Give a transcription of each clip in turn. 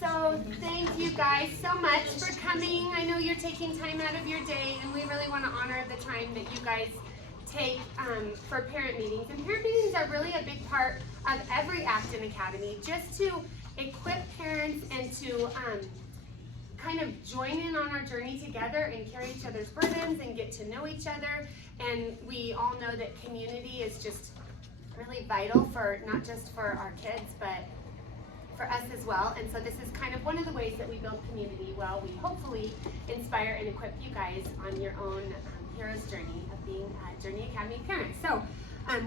So thank you guys so much for coming. I know you're taking time out of your day, and we really want to honor the time that you guys take for parent meetings. And parent meetings are really a big part of every Acton Academy, just to equip parents and to kind of join in on our journey together and carry each other's burdens and get to know each other. And we all know that community is just really vital for not just for our kids, but for us as well. And so this is kind of one of the ways that we build community while we hopefully inspire and equip you guys on your own hero's journey of being Journey Academy parents. So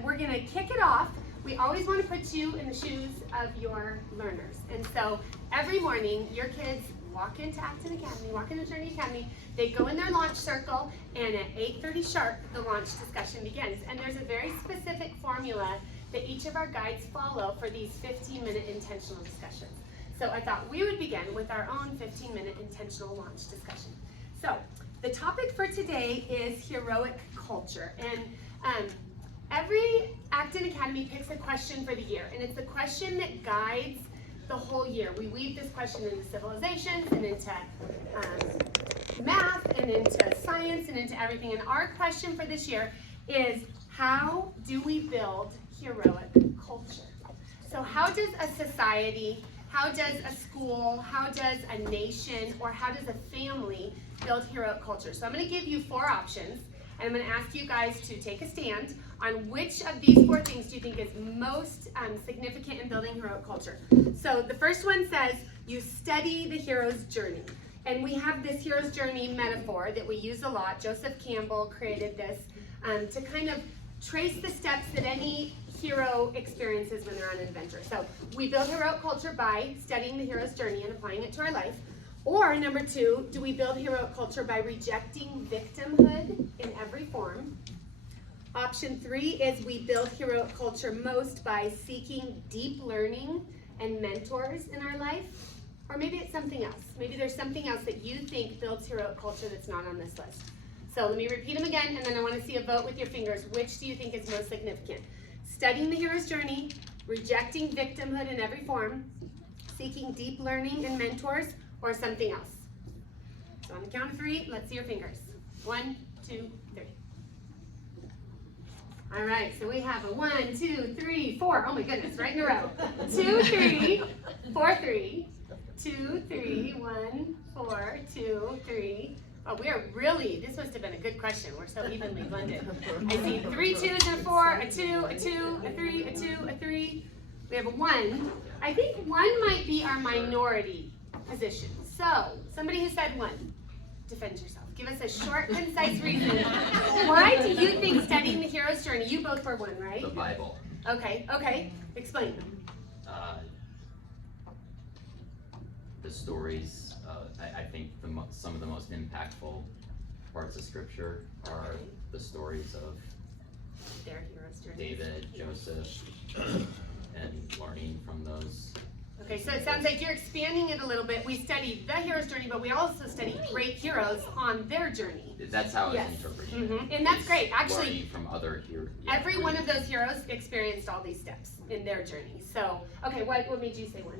we're going to kick it off. We always want to put you in the shoes of your learners. And so every morning your kids walk into Acton Academy, walk into Journey Academy, they go in their launch circle, and at 8:30 sharp, the launch discussion begins. And there's a very specific formula that each of our guides follow for these 15-minute intentional discussions. So I thought we would begin with our own 15-minute intentional launch discussion. So the topic for today is heroic culture. And every Acton Academy picks a question for the year, and it's the question that guides the whole year. We weave this question into civilizations and into math and into science and into everything. And our question for this year is, how do we build heroic culture? So how does a society, how does a school, how does a nation, or how does a family build heroic culture? So I'm going to give you 4 options, and I'm going to ask you guys to take a stand on which of these 4 things do you think is most significant in building heroic culture. So the first one says you study the hero's journey. And we have this hero's journey metaphor that we use a lot. Joseph Campbell created this to kind of trace the steps that any hero experiences when they're on an adventure. So we build heroic culture by studying the hero's journey and applying it to our life. Or number 2, do we build heroic culture by rejecting victimhood in every form? Option 3 is we build heroic culture most by seeking deep learning and mentors in our life. Or maybe it's something else. Maybe there's something else that you think builds heroic culture that's not on this list. So let me repeat them again, and then I want to see a vote with your fingers. Which do you think is most significant? Studying the hero's journey, rejecting victimhood in every form, seeking deep learning and mentors, or something else? So on the count of 3, let's see your fingers. 1, 2, 3. All right, so we have a 1, 2, 3, 4. Oh my goodness, right in a row. 2, 3, 4, 3. 2, 3, 1, 4, 2, 3. Oh, we are really, this must have been a good question. We're so evenly blended. I see 3 2s and a 4, a 2, a 2, a 3, a 2, a 3. We have a 1. I think 1 might be our minority position. So, somebody who said 1, defend yourself. Give us a short, concise reason. Why do you think studying the hero's journey, you both were 1, right? The Bible. Okay. Explain. The stories, I think some of the most impactful parts of Scripture are the stories of Their hero's journey. David, Joseph, and learning from those. Okay, so it sounds like you're expanding it a little bit. We studied the hero's journey, but we also studied great heroes on their journey. That's how Yes. I interpret it. And that's great. Actually, learning from other heroes. every one of those heroes experienced all these steps in their journey. So, okay, what made you say 1?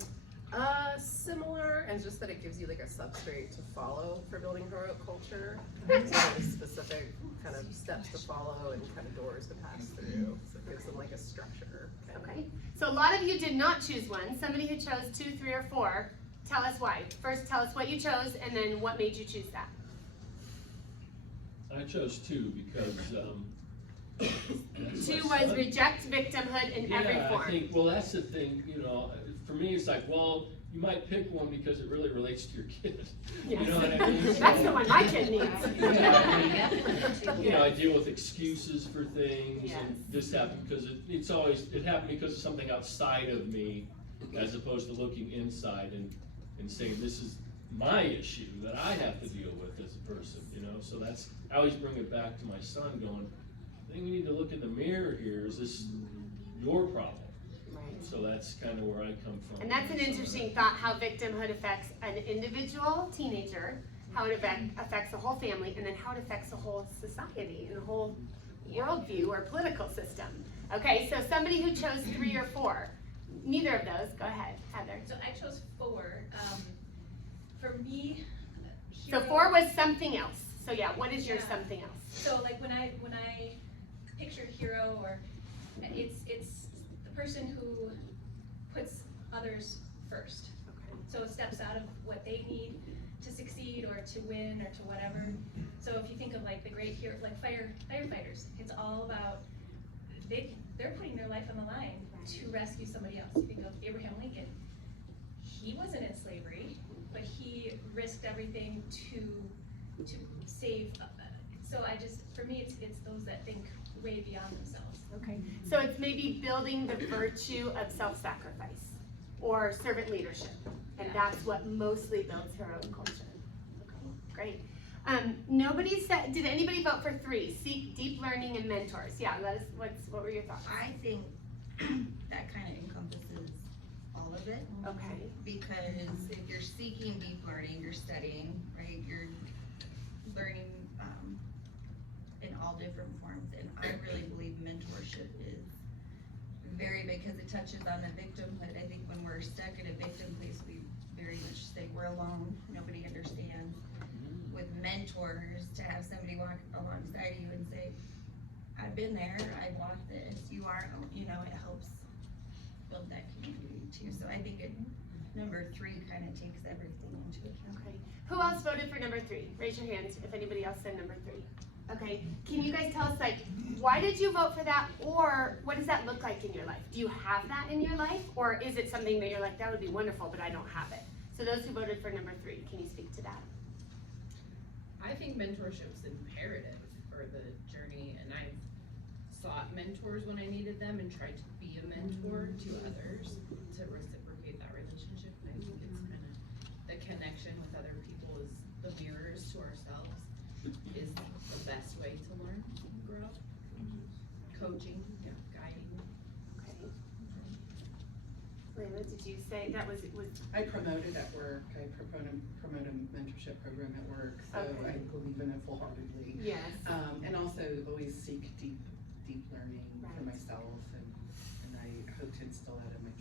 Similar, and just that it gives you like a substrate to follow for building heroic culture. So there's specific kind of steps to follow and kind of doors to pass through. So it gives them like a structure. Okay, so a lot of you did not choose 1. Somebody who chose 2, 3, or 4, tell us why. First, tell us what you chose, and then what made you choose that. I chose 2 because 2 was reject victimhood in every form. I think, well, that's the thing, for me, it's like, well, you might pick one because it really relates to your kid. Yes. You know what I mean? That's the one my kid needs. I deal with excuses for things, Yes. and this happened because it happened because of something outside of me, as opposed to looking inside and saying, this is my issue that I have to deal with as a person, So I always bring it back to my son going, I think we need to look in the mirror here. Is this your problem? So that's kind of where I come from. And that's an interesting thought, how victimhood affects an individual teenager, how it affects the whole family, and then how it affects the whole society and the whole worldview or political system. Okay, so somebody who chose 3 or 4. neither of those, go ahead, Heather. So I chose 4. For me, So hero- 4 was something else. So yeah, what is your Yeah. something else? So like when I picture hero, or it's the person who puts others first. Okay. So steps out of what they need to succeed or to win or to whatever. So if you think of like the great hero, like firefighters, it's all about they're putting their life on the line to rescue somebody else. You think of Abraham Lincoln. He wasn't in slavery, but he risked everything to save. So for me, it's those that think way beyond themselves. Okay. So it's maybe building the virtue of self-sacrifice or servant leadership. And Yeah. that's what mostly builds heroic culture. Okay, great. Nobody said, did anybody vote for 3? Seek deep learning and mentors. Yeah, what were your thoughts? I think that kind of encompasses all of it, Okay. because if you're seeking deep learning, you're studying, right? You're learning in all different forms, and I really believe mentorship is very big because it touches on the victimhood. I think when we're stuck in a victim place, we very much say we're alone, nobody understands. With mentors, to have somebody walk alongside you and say, I've been there, I've walked this, you aren't, it helps build that community too. So I think number 3 kind of takes everything into account. Okay. Who else voted for number 3? Raise your hands if anybody else said number 3. Okay. Can you guys tell us, like, why did you vote for that, or what does that look like in your life? Do you have that in your life, or is it something that you're like, that would be wonderful, but I don't have it? So those who voted for number 3, can you speak to that? I think mentorship's imperative for the journey, and I've sought mentors when I needed them and tried to be a mentor to others to reciprocate that relationship. And I think it's kind of the connection with other people is the mirrors to ourselves is the best way to learn and grow. Coaching, guiding. Okay. Layla, did you say that was I promoted at work, I promote a mentorship program at work, so Okay. I believe in it full-heartedly. yes. And also always seek deep learning for Right. myself, and I hope to instill that in my